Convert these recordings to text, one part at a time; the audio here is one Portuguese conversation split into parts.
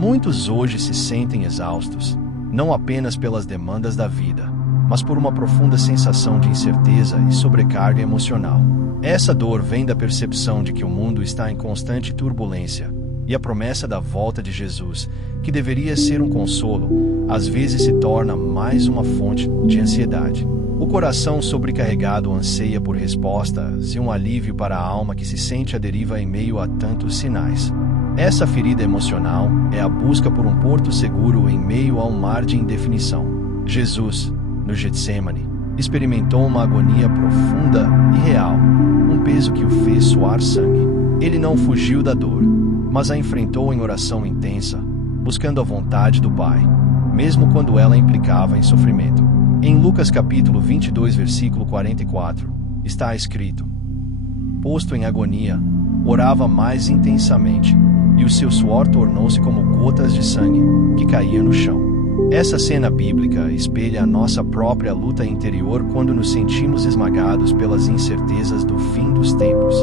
Muitos hoje se sentem exaustos, não apenas pelas demandas da vida, mas por uma profunda sensação de incerteza e sobrecarga emocional. Essa dor vem da percepção de que o mundo está em constante turbulência, e a promessa da volta de Jesus, que deveria ser um consolo, às vezes se torna mais uma fonte de ansiedade. O coração sobrecarregado anseia por respostas e um alívio para a alma que se sente à deriva em meio a tantos sinais. Essa ferida emocional é a busca por um porto seguro em meio a um mar de indefinição. Jesus, no Getsêmani, experimentou uma agonia profunda e real, um peso que o fez suar sangue. Ele não fugiu da dor, mas a enfrentou em oração intensa, buscando a vontade do Pai, mesmo quando ela implicava em sofrimento. Em Lucas capítulo 22, versículo 44, está escrito: posto em agonia, orava mais intensamente, e o seu suor tornou-se como gotas de sangue, que caía no chão. Essa cena bíblica espelha a nossa própria luta interior quando nos sentimos esmagados pelas incertezas do fim dos tempos.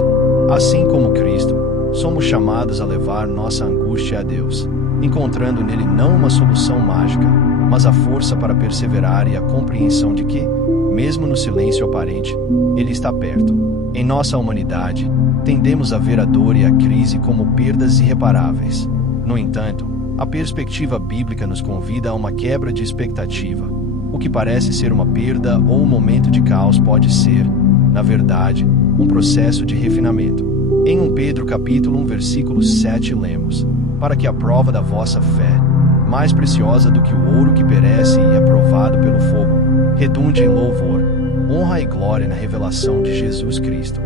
Assim como Cristo, somos chamados a levar nossa angústia a Deus, encontrando nele não uma solução mágica, mas a força para perseverar e a compreensão de que, mesmo no silêncio aparente, Ele está perto. Em nossa humanidade, tendemos a ver a dor e a crise como perdas irreparáveis. No entanto, a perspectiva bíblica nos convida a uma quebra de expectativa. O que parece ser uma perda ou um momento de caos pode ser, na verdade, um processo de refinamento. Em 1 Pedro capítulo 1, versículo 7 lemos: para que a prova da vossa fé, mais preciosa do que o ouro que perece e é provado pelo fogo, redunde em louvor, honra e glória na revelação de Jesus Cristo.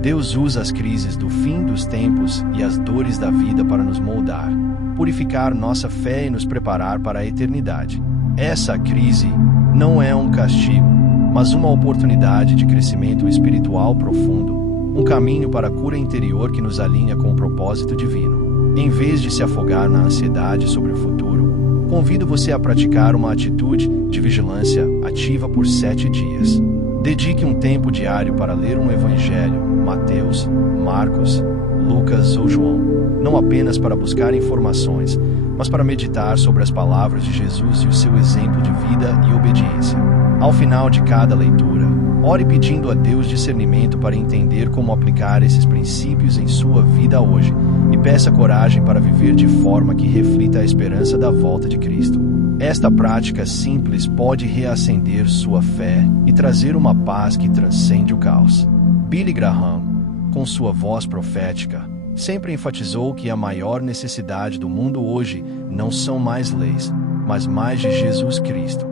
Deus usa as crises do fim dos tempos e as dores da vida para nos moldar, purificar nossa fé e nos preparar para a eternidade. Essa crise não é um castigo, mas uma oportunidade de crescimento espiritual profundo, um caminho para a cura interior que nos alinha com o propósito divino. Em vez de se afogar na ansiedade sobre o futuro, convido você a praticar uma atitude de vigilância ativa por 7 dias. Dedique um tempo diário para ler um evangelho, Mateus, Marcos, Lucas ou João, não apenas para buscar informações, mas para meditar sobre as palavras de Jesus e o seu exemplo de vida e obediência. Ao final de cada leitura, ore pedindo a Deus discernimento para entender como aplicar esses princípios em sua vida hoje, e peça coragem para viver de forma que reflita a esperança da volta de Cristo. Esta prática simples pode reacender sua fé e trazer uma paz que transcende o caos. Billy Graham, com sua voz profética, sempre enfatizou que a maior necessidade do mundo hoje não são mais leis, mas mais de Jesus Cristo.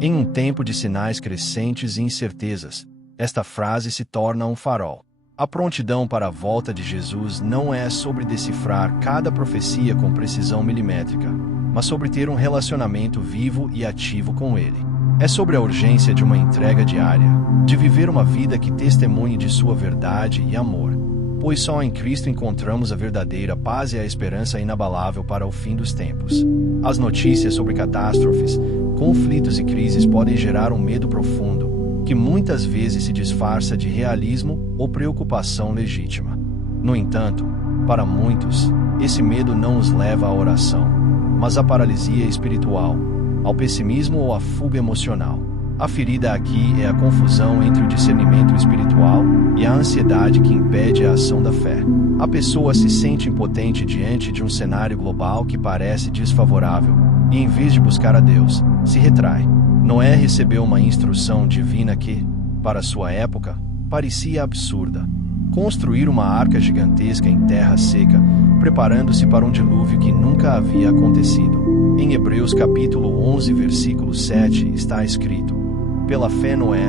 Em um tempo de sinais crescentes e incertezas, esta frase se torna um farol. A prontidão para a volta de Jesus não é sobre decifrar cada profecia com precisão milimétrica, mas sobre ter um relacionamento vivo e ativo com Ele. É sobre a urgência de uma entrega diária, de viver uma vida que testemunhe de sua verdade e amor, pois só em Cristo encontramos a verdadeira paz e a esperança inabalável para o fim dos tempos. As notícias sobre catástrofes, conflitos e crises podem gerar um medo profundo, que muitas vezes se disfarça de realismo ou preocupação legítima. No entanto, para muitos, esse medo não os leva à oração, mas à paralisia espiritual, ao pessimismo ou à fuga emocional. A ferida aqui é a confusão entre o discernimento espiritual e a ansiedade que impede a ação da fé. A pessoa se sente impotente diante de um cenário global que parece desfavorável, e em vez de buscar a Deus, se retrai. Noé recebeu uma instrução divina que, para sua época, parecia absurda: construir uma arca gigantesca em terra seca, preparando-se para um dilúvio que nunca havia acontecido. Em Hebreus capítulo 11, versículo 7, está escrito: pela fé Noé,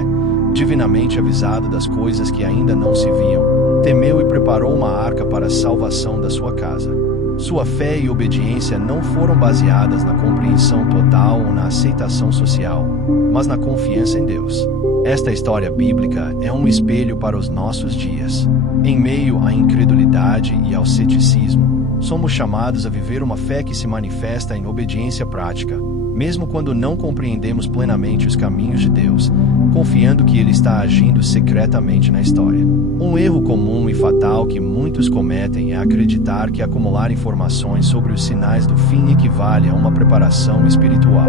divinamente avisado das coisas que ainda não se viam, temeu e preparou uma arca para a salvação da sua casa. Sua fé e obediência não foram baseadas na compreensão total ou na aceitação social, mas na confiança em Deus. Esta história bíblica é um espelho para os nossos dias. Em meio à incredulidade e ao ceticismo, somos chamados a viver uma fé que se manifesta em obediência prática, mesmo quando não compreendemos plenamente os caminhos de Deus, confiando que ele está agindo secretamente na história. Um erro comum e fatal que muitos cometem é acreditar que acumular informações sobre os sinais do fim equivale a uma preparação espiritual.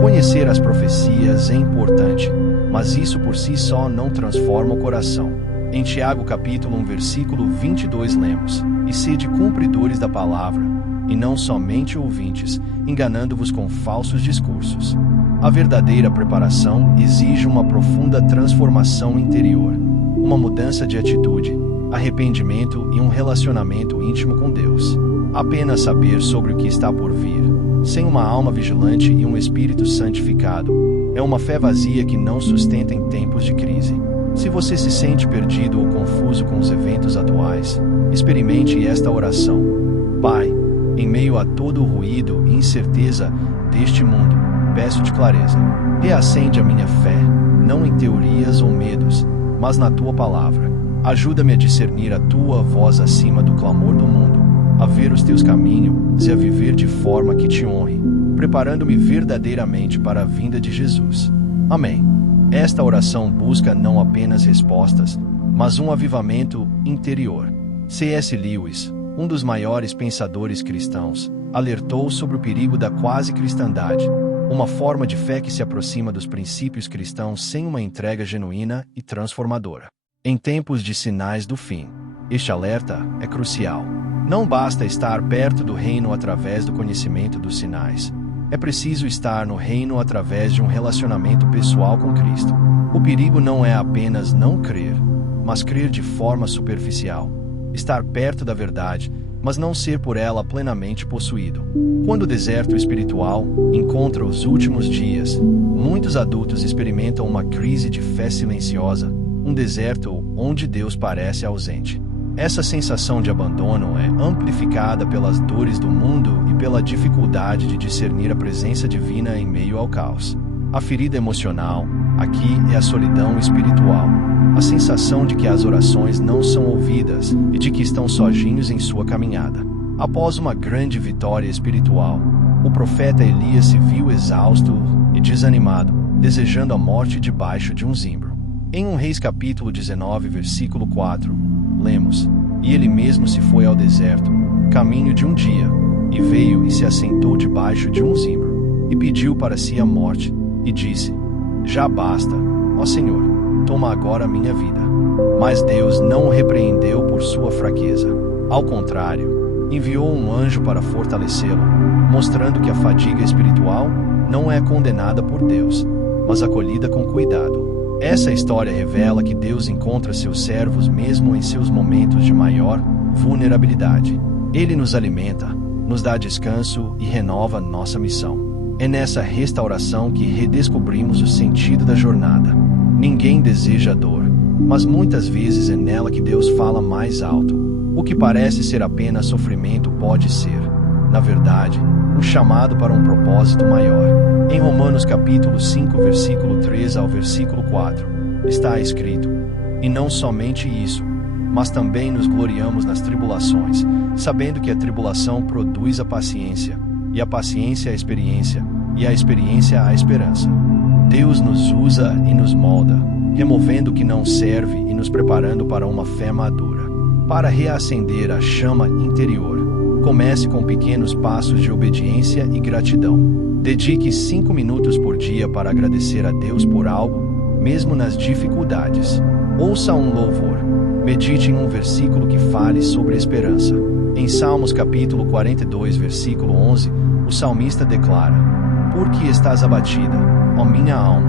Conhecer as profecias é importante, mas isso por si só não transforma o coração. Em Tiago capítulo 1 versículo 22 lemos: "E sede cumpridores da palavra, e não somente ouvintes, enganando-vos com falsos discursos." A verdadeira preparação exige uma profunda transformação interior, uma mudança de atitude, arrependimento e um relacionamento íntimo com Deus. Apenas saber sobre o que está por vir, sem uma alma vigilante e um espírito santificado, é uma fé vazia que não sustenta em tempos de crise. Se você se sente perdido ou confuso com os eventos atuais, experimente esta oração: Pai, em meio a todo o ruído e incerteza deste mundo, peço-te clareza. Reacende a minha fé, não em teorias ou medos, mas na tua palavra. Ajuda-me a discernir a tua voz acima do clamor do mundo, a ver os teus caminhos e a viver de forma que te honre, preparando-me verdadeiramente para a vinda de Jesus. Amém. Esta oração busca não apenas respostas, mas um avivamento interior. C.S. Lewis, um dos maiores pensadores cristãos, alertou sobre o perigo da quase-cristandade, uma forma de fé que se aproxima dos princípios cristãos sem uma entrega genuína e transformadora. Em tempos de sinais do fim, este alerta é crucial. Não basta estar perto do reino através do conhecimento dos sinais. É preciso estar no reino através de um relacionamento pessoal com Cristo. O perigo não é apenas não crer, mas crer de forma superficial. Estar perto da verdade, mas não ser por ela plenamente possuído. Quando o deserto espiritual encontra os últimos dias, muitos adultos experimentam uma crise de fé silenciosa, um deserto onde Deus parece ausente. Essa sensação de abandono é amplificada pelas dores do mundo e pela dificuldade de discernir a presença divina em meio ao caos. A ferida emocional, aqui, é a solidão espiritual, a sensação de que as orações não são ouvidas e de que estão sozinhos em sua caminhada. Após uma grande vitória espiritual, o profeta Elias se viu exausto e desanimado, desejando a morte debaixo de um zimbro. Em 1 Reis capítulo 19, versículo 4, lemos: "E ele mesmo se foi ao deserto, caminho de um dia, e veio e se assentou debaixo de um zimbro, e pediu para si a morte, e disse: Já basta, ó Senhor, toma agora a minha vida." Mas Deus não o repreendeu por sua fraqueza. Ao contrário, enviou um anjo para fortalecê-lo, mostrando que a fadiga espiritual não é condenada por Deus, mas acolhida com cuidado. Essa história revela que Deus encontra seus servos mesmo em seus momentos de maior vulnerabilidade. Ele nos alimenta, nos dá descanso e renova nossa missão. É nessa restauração que redescobrimos o sentido da jornada. Ninguém deseja a dor, mas muitas vezes é nela que Deus fala mais alto. O que parece ser apenas sofrimento pode ser, na verdade, um chamado para um propósito maior. Em Romanos capítulo 5, versículo 3 ao versículo 4, está escrito: "E não somente isso, mas também nos gloriamos nas tribulações, sabendo que a tribulação produz a paciência, e a paciência a experiência, e a experiência a esperança." Deus nos usa e nos molda, removendo o que não serve e nos preparando para uma fé madura. Para reacender a chama interior, comece com pequenos passos de obediência e gratidão. Dedique 5 minutos por dia para agradecer a Deus por algo, mesmo nas dificuldades. Ouça um louvor. Medite em um versículo que fale sobre esperança. Em Salmos capítulo 42, versículo 11, o salmista declara: "Por que estás abatida, ó minha alma?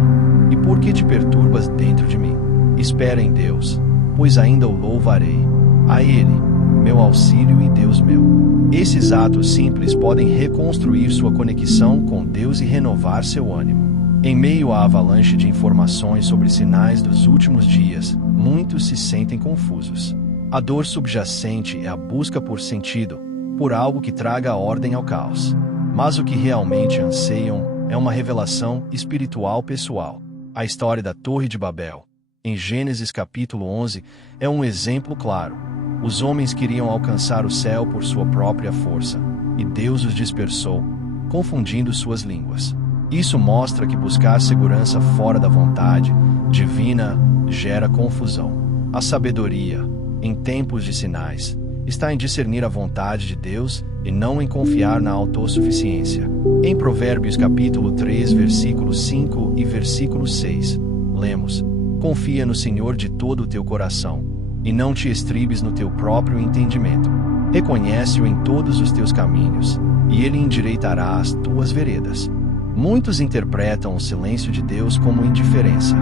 E por que te perturbas dentro de mim? Espera em Deus, pois ainda o louvarei. A Ele, meu auxílio e Deus meu." Esses atos simples podem reconstruir sua conexão com Deus e renovar seu ânimo. Em meio à avalanche de informações sobre sinais dos últimos dias, muitos se sentem confusos. A dor subjacente é a busca por sentido, por algo que traga ordem ao caos. Mas o que realmente anseiam é uma revelação espiritual pessoal. A história da Torre de Babel, em Gênesis capítulo 11, é um exemplo claro. Os homens queriam alcançar o céu por sua própria força, e Deus os dispersou, confundindo suas línguas. Isso mostra que buscar segurança fora da vontade divina gera confusão. A sabedoria, em tempos de sinais, está em discernir a vontade de Deus e não em confiar na autossuficiência. Em Provérbios capítulo 3, versículo 5 e versículo 6, lemos: Confia no Senhor de todo o teu coração, e não te estribes no teu próprio entendimento. Reconhece-o em todos os teus caminhos, e ele endireitará as tuas veredas. Muitos interpretam o silêncio de Deus como indiferença,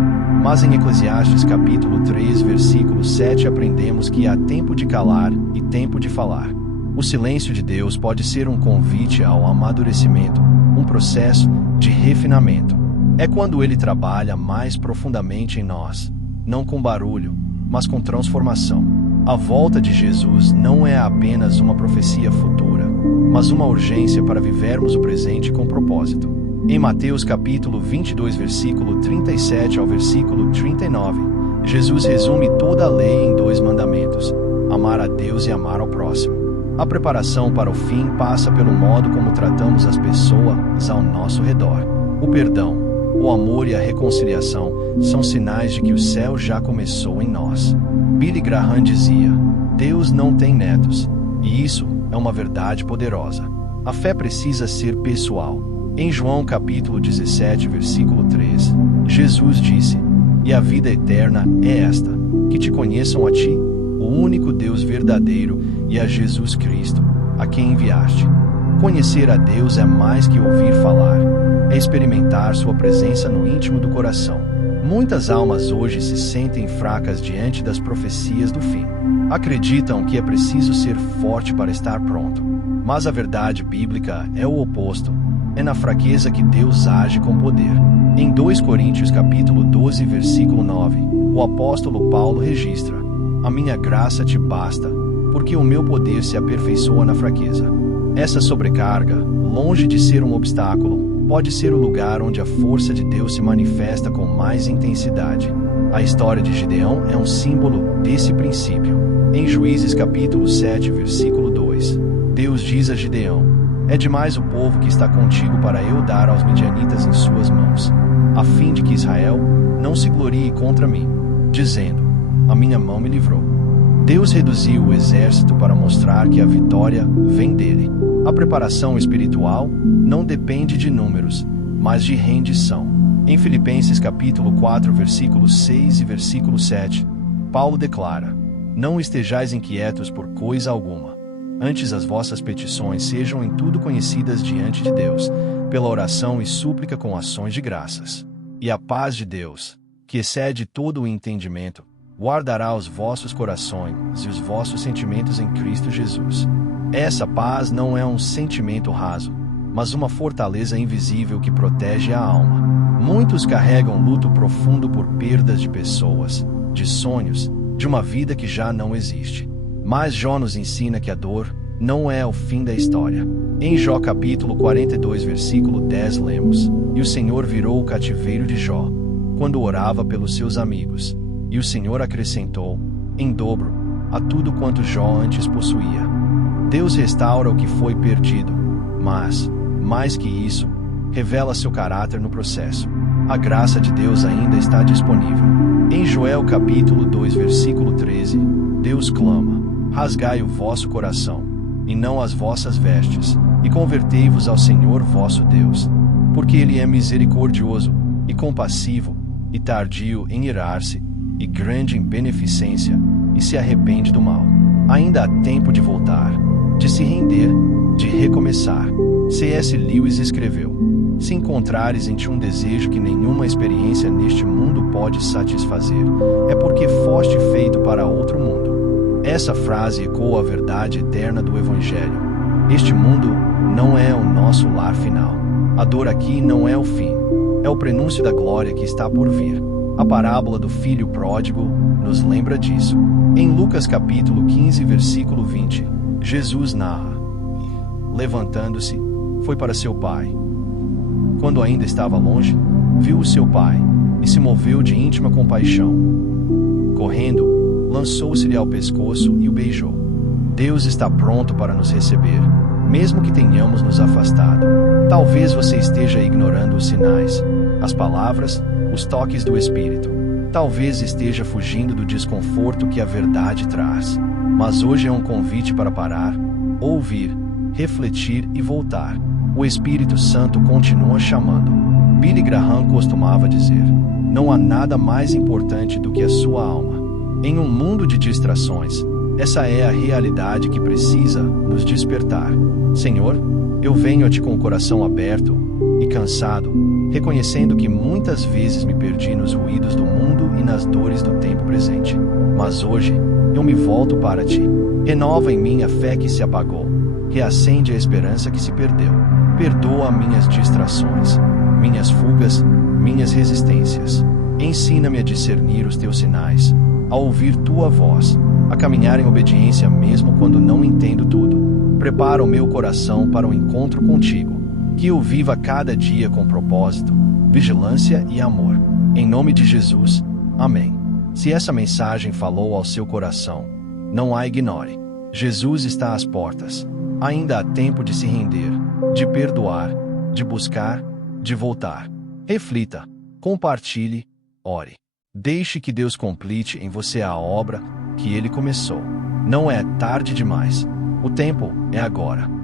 mas em Eclesiastes capítulo 3, versículo 7 aprendemos que há tempo de calar e tempo de falar. O silêncio de Deus pode ser um convite ao amadurecimento, um processo de refinamento. É quando Ele trabalha mais profundamente em nós, não com barulho, mas com transformação. A volta de Jesus não é apenas uma profecia futura, mas uma urgência para vivermos o presente com propósito. Em Mateus capítulo 22, versículo 37 ao versículo 39, Jesus resume toda a lei em 2 mandamentos: amar a Deus e amar ao próximo. A preparação para o fim passa pelo modo como tratamos as pessoas ao nosso redor. O perdão, o amor e a reconciliação são sinais de que o céu já começou em nós. Billy Graham dizia: Deus não tem netos, e isso é uma verdade poderosa. A fé precisa ser pessoal. Em João capítulo 17, versículo 3, Jesus disse: E a vida eterna é esta, que te conheçam a ti, o único Deus verdadeiro, e a Jesus Cristo, a quem enviaste. Conhecer a Deus é mais que ouvir falar, é experimentar sua presença no íntimo do coração. Muitas almas hoje se sentem fracas diante das profecias do fim. Acreditam que é preciso ser forte para estar pronto. Mas a verdade bíblica é o oposto. É na fraqueza que Deus age com poder. Em 2 Coríntios capítulo 12, versículo 9, o apóstolo Paulo registra: A minha graça te basta, porque o meu poder se aperfeiçoa na fraqueza. Essa sobrecarga, longe de ser um obstáculo, pode ser o lugar onde a força de Deus se manifesta com mais intensidade. A história de Gideão é um símbolo desse princípio. Em Juízes capítulo 7, versículo 2, Deus diz a Gideão: É demais o povo que está contigo para eu dar aos midianitas em suas mãos, a fim de que Israel não se glorie contra mim, dizendo: A minha mão me livrou. Deus reduziu o exército para mostrar que a vitória vem dele. A preparação espiritual não depende de números, mas de rendição. Em Filipenses capítulo 4, versículos 6 e versículo 7, Paulo declara: Não estejais inquietos por coisa alguma. Antes as vossas petições sejam em tudo conhecidas diante de Deus, pela oração e súplica com ações de graças. E a paz de Deus, que excede todo o entendimento, guardará os vossos corações e os vossos sentimentos em Cristo Jesus. Essa paz não é um sentimento raso, mas uma fortaleza invisível que protege a alma. Muitos carregam luto profundo por perdas de pessoas, de sonhos, de uma vida que já não existe. Mas Jó nos ensina que a dor não é o fim da história. Em Jó capítulo 42, versículo 10 lemos: E o Senhor virou o cativeiro de Jó, quando orava pelos seus amigos. E o Senhor acrescentou, em dobro, a tudo quanto Jó antes possuía. Deus restaura o que foi perdido, mas, mais que isso, revela seu caráter no processo. A graça de Deus ainda está disponível. Em Joel capítulo 2, versículo 13, Deus clama: Rasgai o vosso coração, e não as vossas vestes, e convertei-vos ao Senhor vosso Deus. Porque Ele é misericordioso, e compassivo, e tardio em irar-se, e grande em beneficência, e se arrepende do mal. Ainda há tempo de voltar, de se render, de recomeçar. C.S. Lewis escreveu: Se encontrares em ti um desejo que nenhuma experiência neste mundo pode satisfazer, é porque foste feito para outro mundo. Essa frase ecoa a verdade eterna do Evangelho. Este mundo não é o nosso lar final. A dor aqui não é o fim. É o prenúncio da glória que está por vir. A parábola do filho pródigo nos lembra disso. Em Lucas capítulo 15, versículo 20, Jesus narra: Levantando-se, foi para seu pai. Quando ainda estava longe, viu o seu pai, e se moveu de íntima compaixão. Correndo, lançou-se-lhe ao pescoço e o beijou. Deus está pronto para nos receber, mesmo que tenhamos nos afastado. Talvez você esteja ignorando os sinais, as palavras, os toques do Espírito. Talvez esteja fugindo do desconforto que a verdade traz. Mas hoje é um convite para parar, ouvir, refletir e voltar. O Espírito Santo continua chamando. Billy Graham costumava dizer: não há nada mais importante do que a sua alma. Em um mundo de distrações, essa é a realidade que precisa nos despertar. Senhor, eu venho a Ti com o coração aberto e cansado, reconhecendo que muitas vezes me perdi nos ruídos do mundo e nas dores do tempo presente. Mas hoje, eu me volto para Ti. Renova em mim a fé que se apagou, reacende a esperança que se perdeu. Perdoa minhas distrações, minhas fugas, minhas resistências. Ensina-me a discernir os Teus sinais, a ouvir Tua voz, a caminhar em obediência mesmo quando não entendo tudo. Prepara o meu coração para o encontro contigo, que eu viva cada dia com propósito, vigilância e amor. Em nome de Jesus, amém. Se essa mensagem falou ao seu coração, não a ignore. Jesus está às portas. Ainda há tempo de se render, de perdoar, de buscar, de voltar. Reflita, compartilhe, ore. Deixe que Deus complete em você a obra que Ele começou. Não é tarde demais. O tempo é agora.